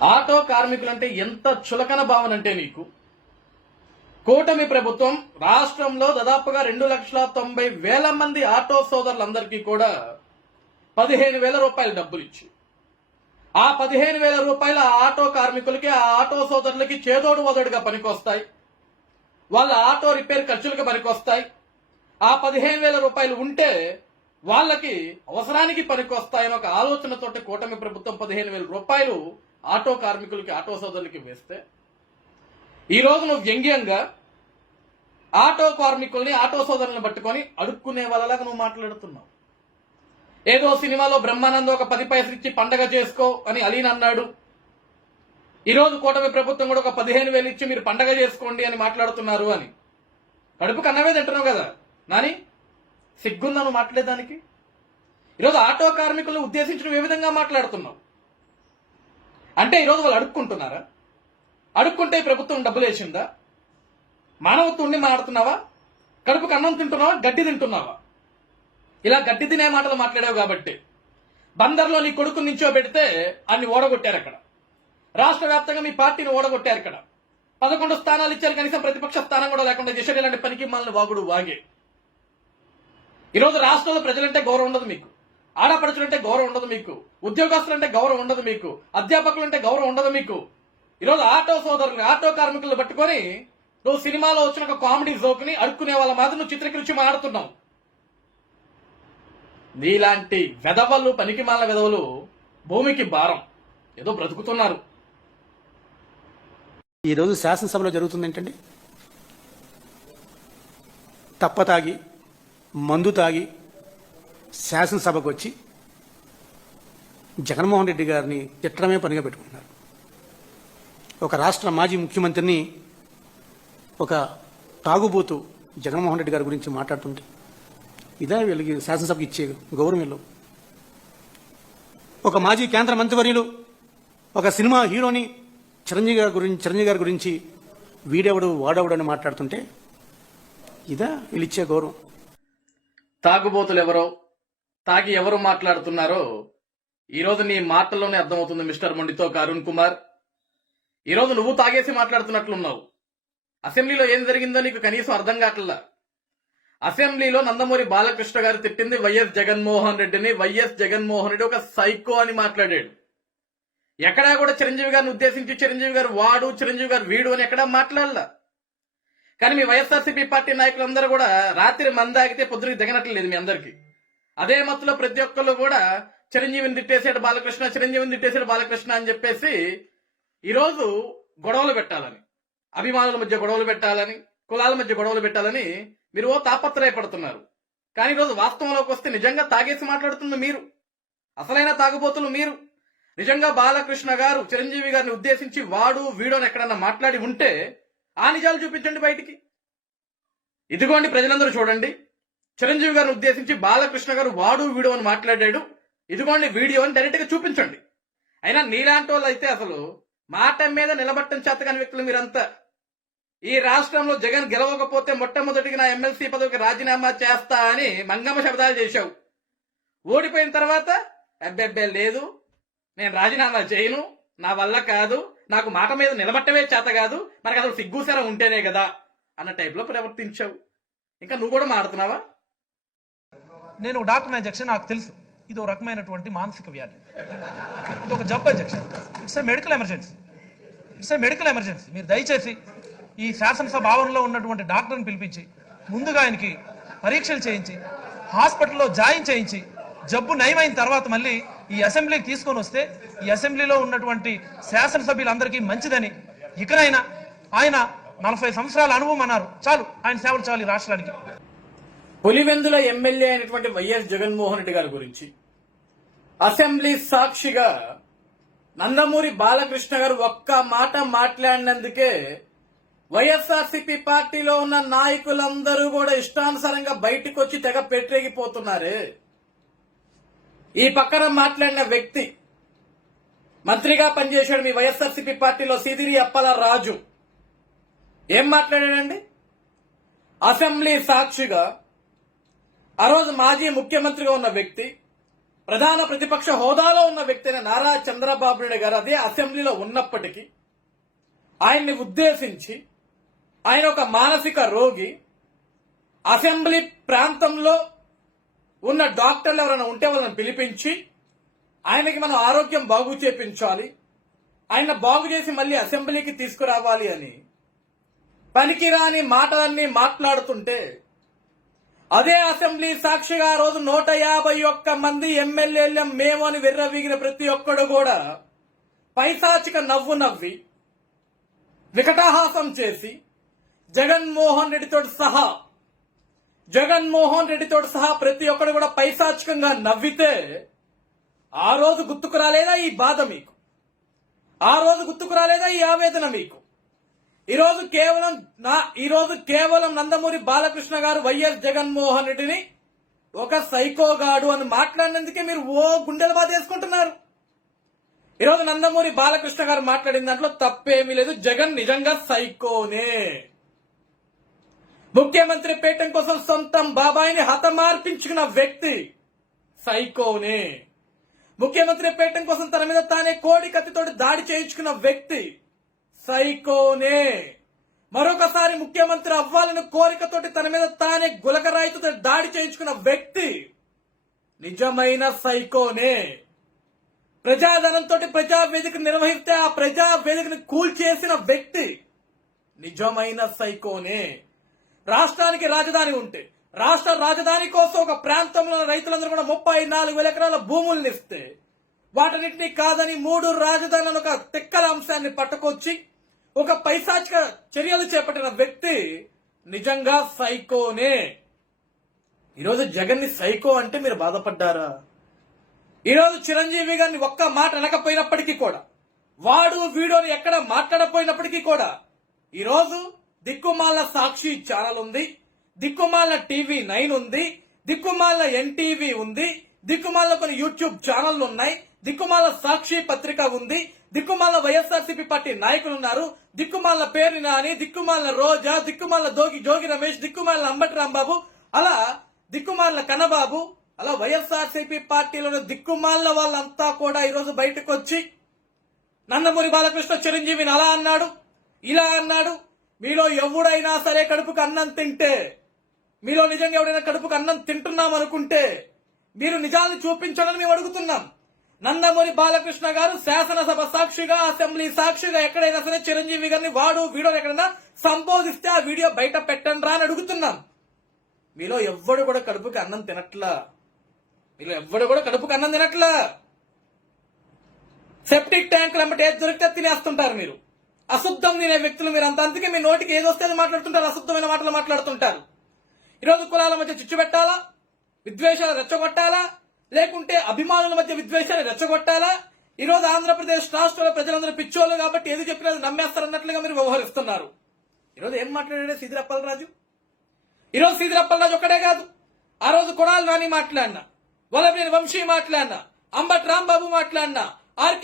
Auto కార్మికులంటే ఎంత చులకన భావన అంటే నీకు? కూటమి ప్రభుత్వం రాష్ట్రంలో దాదాపుగా రెండు లక్షల తొంభై వేల మంది ఆటో సోదరులందరికీ కూడా పదిహేను వేల రూపాయలు డబ్బులు ఇచ్చి ఆ పదిహేను వేల రూపాయల ఆటో కార్మికులకి ఆ ఆటో సోదరులకి చేదోడు వదడుగా పనికొస్తాయి. వాళ్ళ ఆటో రిపేర్ ఖర్చులకు పనికొస్తాయి. ఆ పదిహేను వేల రూపాయలు ఉంటే వాళ్ళకి అవసరానికి పనికొస్తాయని ఒక ఆలోచనతోటి కూటమి ప్రభుత్వం పదిహేను వేల రూపాయలు ఆటో కార్మికులకి ఆటో సోదరులకి వేస్తే ఈ రోజు నువ్వు వ్యంగ్యంగా ఆటో కార్మికుల్ని ఆటో సోదరులను పట్టుకొని అడుక్కునే వాళ్ళలాగా నువ్వు మాట్లాడుతున్నావు. ఏదో సినిమాలో బ్రహ్మానంద ఒక పది పైసలు ఇచ్చి పండగ చేసుకో అని అలీన్ అన్నాడు. ఈరోజు కూటమి ప్రభుత్వం కూడా ఒక పదిహేను వేలు ఇచ్చి మీరు పండగ చేసుకోండి అని మాట్లాడుతున్నారు అని. కడుపు కన్నవే తింటున్నావు కదా నాని? సిగ్గుందా నువ్వు మాట్లాడేదానికి? ఈరోజు ఆటో కార్మికులను ఉద్దేశించి నువ్వు ఏ విధంగా మాట్లాడుతున్నావు? అంటే ఈరోజు వాళ్ళు అడుక్కుంటున్నారా? అడుక్కుంటే ప్రభుత్వం డబ్బులు వేసిందా? మానవత్వం మాట్లాడుతున్నావా? కడుపుకు అన్నం తింటున్నావా? గడ్డి తింటున్నావా? ఇలా గడ్డి తినే మాటలు మాట్లాడావు కాబట్టి బందర్లో నీ కొడుకు నించో పెడితే అన్ని ఓడగొట్టారు అక్కడ. రాష్ట్ర వ్యాప్తంగా మీ పార్టీని ఓడగొట్టారు ఇక్కడ. పదకొండు స్థానాలు ఇచ్చారు కనీసం ప్రతిపక్ష స్థానం కూడా లేకుండా చేశారు ఇలాంటి పనికి మనల్ని వాగుడు వాగే. ఈరోజు రాష్ట్రంలో ప్రజలంటే గౌరవం ఉండదు మీకు. ఆడపడుచులంటే గౌరవం ఉండదు మీకు. ఉద్యోగస్తులంటే గౌరవం ఉండదు మీకు. అధ్యాపకులంటే గౌరవం ఉండదు మీకు. ఈరోజు ఆటో సోదరులు ఆటో కార్మికులు పట్టుకొని నువ్వు సినిమాలో వచ్చిన ఒక కామెడీ జోక్ని అడుక్కునే వాళ్ళ మాత్రం నువ్వు చిత్రీకరించి మాట్లాడుతున్నావు నీలాంటి వెధవలు పనికిమాల వెధవలు భూమికి భారం. ఏదో బ్రతుకుతున్నారు. ఈరోజు శాసనసభలో జరుగుతుంది ఏంటండి? తప్ప తాగి మందు తాగి శాసనసభకు వచ్చి జగన్మోహన్ రెడ్డి గారిని తిట్టడమే పనిగా పెట్టుకుంటున్నారు. ఒక రాష్ట్ర మాజీ ముఖ్యమంత్రిని ఒక తాగుబోతు జగన్మోహన్ రెడ్డి గారి గురించి మాట్లాడుతుంటే ఇదే వీళ్ళకి శాసనసభకి ఇచ్చే గౌరవం వీళ్ళు ఒక మాజీ కేంద్ర మంత్రివర్యులు ఒక సినిమా హీరోని చిరంజీవి గారి గురించి చిరంజీవి గారి గురించి వీడెవడు వాడెవడు అని మాట్లాడుతుంటే ఇదా వీళ్ళు ఇచ్చే గౌరవం. తాగుబోతులు ఎవరో తాగి ఎవరు మాట్లాడుతున్నారో ఈరోజు నీ మాటల్లోనే అర్థమవుతుంది మిస్టర్ మొండితో అరుణ్ కుమార్. ఈరోజు నువ్వు తాగేసి మాట్లాడుతున్నట్లున్నావు. అసెంబ్లీలో ఏం జరిగిందో నీకు కనీసం అర్థం కావట్లా? అసెంబ్లీలో నందమూరి బాలకృష్ణ గారు తిట్టింది వైఎస్ జగన్మోహన్ రెడ్డిని. వైఎస్ జగన్మోహన్ రెడ్డి ఒక సైకో అని మాట్లాడాడు. ఎక్కడా కూడా చిరంజీవి గారిని ఉద్దేశించి చిరంజీవి గారు వాడు చిరంజీవి గారు వీడు అని ఎక్కడా మాట్లాడలా? కానీ మీ వైఎస్ఆర్సీపీ పార్టీ నాయకులందరూ కూడా రాత్రి మందాగితే పొద్దునకి దిగనట్లేదు మీ అందరికీ. అదే మత్తులో ప్రతి ఒక్కళ్ళు కూడా చిరంజీవిని తిట్టేసాడు బాలకృష్ణ చిరంజీవిని తిట్టేసాడు బాలకృష్ణ అని చెప్పేసి ఈరోజు గొడవలు పెట్టాలని అభిమానుల మధ్య గొడవలు పెట్టాలని కులాల మధ్య గొడవలు పెట్టాలని మీరు ఓ తాపత్రయపడుతున్నారు. కానీ ఈరోజు వాస్తవంలోకి వస్తే నిజంగా తాగేసి మాట్లాడుతుంది మీరు. అసలైన తాగుబోతులు మీరు. నిజంగా బాలకృష్ణ గారు చిరంజీవి గారిని ఉద్దేశించి వాడు వీడోని ఎక్కడన్నా మాట్లాడి ఉంటే ఆ నిజాలు చూపించండి బయటికి. ఇదిగోండి ప్రజలందరూ చూడండి. చిరంజీవి గారిని ఉద్దేశించి బాలకృష్ణ గారు వాడు వీడు అని మాట్లాడాడు. ఇదిగోండి వీడియో అని డైరెక్ట్గా చూపించండి. అయినా నీలాంటి వాళ్ళు అయితే అసలు మాట మీద నిలబట్టని చేతకాని వ్యక్తులు మీరంతా. ఈ రాష్ట్రంలో జగన్ గెలవకపోతే మొట్టమొదటిగా నా ఎమ్మెల్సీ పదవికి రాజీనామా చేస్తా అని మంగమ్మ శబ్దాలు చేశావు. ఓడిపోయిన తర్వాత అబ్బెబ్బే లేదు. నేను రాజీనామా చేయను. నా వల్ల కాదు. నాకు మాట మీద నిలబట్టమే చేత కాదు. మనకు అసలు సిగ్గుసర ఉంటేనే కదా అన్న టైప్లో ప్రవర్తించావు. ఇంకా నువ్వు కూడా మారుతున్నావా నేను డాక్టర్ అధ్యక్ష నాకు తెలుసు. ఇది ఒక రకమైనటువంటి మానసిక వ్యాధి. ఇది ఒక జబ్బు అధ్యక్ష it's a medical emergency. It's a medical emergency. మీరు దయచేసి ఈ శాసనసభ ఆవరణలో ఉన్నటువంటి డాక్టర్ని పిలిపించి ముందుగా ఆయనకి పరీక్షలు చేయించి హాస్పిటల్లో జాయిన్ చేయించి జబ్బు నయమైన తర్వాత మళ్ళీ ఈ అసెంబ్లీకి తీసుకొని వస్తే ఈ అసెంబ్లీలో ఉన్నటువంటి శాసనసభ్యులందరికీ మంచిదని ఇకనైనా ఆయన నలభై సంవత్సరాల అనుభవం అన్నారు. చాలు ఆయన సేవలు చాలు ఈ రాష్ట్రానికి. పులివెందుల ఎమ్మెల్యే అయినటువంటి వైఎస్ జగన్మోహన్ రెడ్డి గారి గురించి. అసెంబ్లీ సాక్షిగా నందమూరి బాలకృష్ణ గారు ఒక్క మాట మాట్లాడినందుకే వైఎస్ఆర్సీపీ పార్టీలో ఉన్న నాయకులందరూ కూడా ఇష్టానుసారంగా బయటకు వచ్చి తెగ పెట్టేగిపోతున్నారే ఈ పక్కన మాట్లాడిన వ్యక్తి మంత్రిగా పనిచేశాడు మీ వైఎస్ఆర్సీపీ పార్టీలో సిదిరి అప్పల రాజు. ఏం మాట్లాడాడండి? అసెంబ్లీ సాక్షిగా ఆ రోజు మాజీ ముఖ్యమంత్రిగా ఉన్న వ్యక్తి ప్రధాన ప్రతిపక్ష హోదాలో ఉన్న వ్యక్తి అయిన నారా చంద్రబాబు నాయుడు గారు అదే అసెంబ్లీలో ఉన్నప్పటికీ ఆయన్ని ఉద్దేశించి ఆయన ఒక మానసిక రోగి అసెంబ్లీ ప్రాంతంలో ఉన్న డాక్టర్లు ఎవరైనా ఉంటే వాళ్ళని పిలిపించి ఆయనకి మనం ఆరోగ్యం బాగు చేపించాలి ఆయన బాగు చేసి మళ్ళీ అసెంబ్లీకి తీసుకురావాలి అని పనికిరాని మాటలన్నీ మాట్లాడుతుంటే అదే అసెంబ్లీ సాక్షిగా ఆ రోజు నూట యాభై ఒక్క మంది ఎమ్మెల్యేలు మేము అని విర్రవీగిన ప్రతి ఒక్కడు కూడా పైశాచిక నవ్వు నవ్వి వికటాహాసం చేసి జగన్మోహన్ రెడ్డితో సహా జగన్మోహన్ రెడ్డితో సహా ప్రతి ఒక్కడు కూడా పైశాచికంగా నవ్వితే ఆ రోజు గుర్తుకు రాలేదా ఈ బాధ మీకు? ఆ రోజు గుర్తుకు రాలేదా ఈ ఆవేదన మీకు? ఈరోజు కేవలం నా ఈరోజు కేవలం నందమూరి బాలకృష్ణ గారు వైఎస్ జగన్మోహన్ రెడ్డిని ఒక సైకోగాడు అని మాట్లాడినందుకే మీరు ఓ గుండెలు బాధ చేసుకుంటున్నారు ఈరోజు నందమూరి బాలకృష్ణ గారు మాట్లాడిన దాంట్లో తప్పేమీ లేదు. జగన్ నిజంగా సైకోనే. ముఖ్యమంత్రి పీఠం కోసం సొంతం బాబాయిని హతమార్పించుకున్న వ్యక్తి సైకోనే. ముఖ్యమంత్రి పీఠం కోసం తన మీద తానే కోడి కత్తితోటి దాడి చేయించుకున్న వ్యక్తి సైకోనే మరొకసారి ముఖ్యమంత్రి అవ్వాలని కోరికతోటి తన మీద తానే గులకరాయితో దాడి చేయించుకున్న వ్యక్తి నిజమైన సైకోనే ప్రజాధనంతో ప్రజా వేదిక నిర్వహిస్తే ఆ ప్రజా వేదికను కూల్చేసిన వ్యక్తి నిజమైన సైకోనే రాష్ట్రానికి రాజధాని ఉంటే రాష్ట్ర రాజధాని కోసం ఒక ప్రాంతంలో రైతులందరూ కూడా ముప్పై నాలుగు వేల ఎకరాల భూముల్ని ఇస్తే వాటన్నిటిని కాదని మూడు రాజధానులు ఒక తిక్కల అంశాన్ని పట్టుకొచ్చి ఒక పైశాచిక చర్యలు చేపట్టిన వ్యక్తి నిజంగా సైకోనే. ఈరోజు జగన్ని సైకో అంటే మీరు బాధపడ్డారా? ఈరోజు చిరంజీవి గారిని ఒక్క మాట అనకపోయినప్పటికీ కూడా వాడు వీడోని ఎక్కడ మాట్లాడపోయినప్పటికీ కూడా ఈరోజు దిక్కుమాల సాక్షి ఛానల్ ఉంది దిక్కుమాల టీవీ నైన్ ఉంది దిక్కుమాల ఎన్టీవీ ఉంది దిక్కుమాల కొన్ని యూట్యూబ్ ఛానళ్ళు ఉన్నాయి దిక్కుమాల సాక్షి పత్రిక ఉంది దిక్కుమాల వైఎస్ఆర్సీపీ పార్టీ నాయకులు ఉన్నారు. దిక్కుమాల పేరు నాని దిక్కుమాల రోజా దిక్కుమాల దోగి జోగి రమేష్ దిక్కుమాల అంబటి రాంబాబు అలా దిక్కుమాల కన్నబాబు అలా వైఎస్ఆర్సీపీ పార్టీలోని దిక్కుమాల వాళ్ళంతా కూడా ఈరోజు బయటకు వచ్చి నందమూరి బాలకృష్ణ చిరంజీవిని అలా అన్నాడు ఇలా అన్నాడు మీలో ఎవడైనా సరే కడుపుకు అన్నం తింటే మీలో నిజంగా ఎవడైనా కడుపుకు అన్నం తింటున్నాం అనుకుంటే మీరు నిజాన్ని చూపించాలని మేము అడుగుతున్నాం. నందమూరి బాలకృష్ణ గారు శాసనసభ సాక్షిగా అసెంబ్లీ సాక్షిగా ఎక్కడైనా సరే చిరంజీవి గారిని వాడు వీడియో ఎక్కడైనా సంబోధిస్తే ఆ వీడియో బయట పెట్టండి రా అని అడుగుతున్నాం. మీలో ఎవ్వడు కూడా కడుపుకి అన్నం తినట్లా. మీలో ఎవ్వడు కూడా కడుపుకి అన్నం తినట్లా. సెప్టిక్ ట్యాంకులు అమ్మటి ఏది దొరికితే తినేస్తుంటారు మీరు. అశుద్ధం తినే వ్యక్తులు మీరు అంత అందుకే మీ నోటికి ఏది వస్తే అది మాట్లాడుతుంటారు అశుద్ధమైన మాటలు మాట్లాడుతుంటారు. ఈరోజు కులాల మధ్య చిచ్చు పెట్టాలా? విద్వేషాలు రెచ్చగొట్టాలా? లేకుంటే అభిమానుల మధ్య విద్వేషాలు రెచ్చగొట్టాలా? ఈరోజు ఆంధ్రప్రదేశ్ రాష్ట్రంలో ప్రజలందరూ పిచ్చోళ్ళు కాబట్టి ఏది చెప్పినా నమ్మేస్తారన్నట్లుగా మీరు వ్యవహరిస్తున్నారు. ఈరోజు ఏం మాట్లాడాడు సీదిరప్పలరాజు? ఈరోజు సీదిరప్పలరాజు ఒక్కడే కాదు. ఆ రోజు కొడాలి నాని మాట్లాడినా వల్లభనేని వంశీ మాట్లాడినా అంబట్ రాంబాబు మాట్లాడినా ఆర్కే